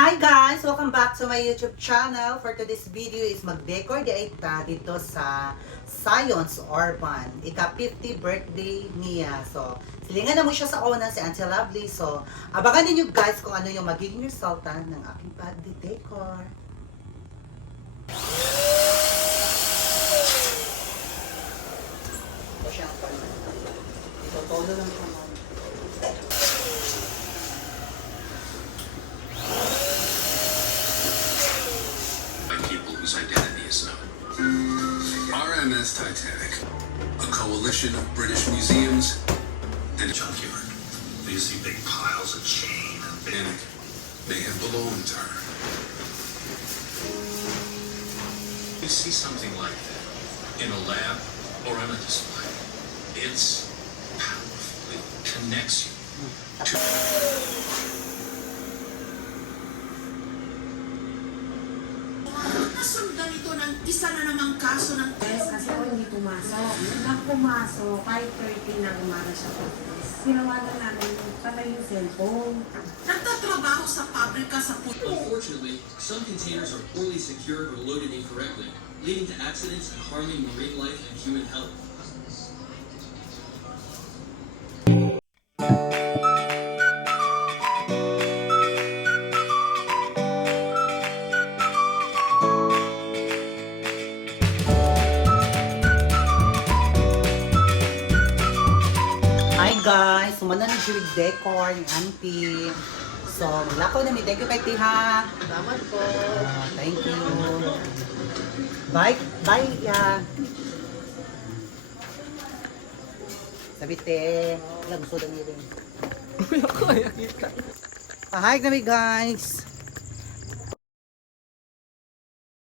Hi guys! Welcome back to my YouTube channel. For today's video is mag-decor di ay ta dito sa Science Urban. Ika-50 birthday niya. So, silingan na mo siya sa una si Auntie Lovely. So, abangan ninyo guys kung ano yung magiging resulta ng aking pag-decor. Ito siya ang pala. Ito, tolo lang siya. Whose identity is known. RMS Titanic, a coalition of British museums and junkyard. You see big piles of chain and panic may have belonged to her. You see something like that in a lab or on a display. It's powerful. It connects you to Nasundan ito ng isa na namang kaso ng Yes, kasi ako hindi pumasok. Nang pumasok, kahit 30 na umaga siya po. Sinawagan namin patay yung cellphone. nagtatrabaho sa pabrika sa puto. Unfortunately, some containers are poorly secured or loaded incorrectly, leading to accidents and harming marine life and human health. Hi guys! Sumana na siya with decor ni Auntie. So, maglakaw na mi. Thank you kay Tiha. Salamat po. Thank you. Bye. Bye. Sabi te. Wala gusto lang nyo rin. Hi kami guys.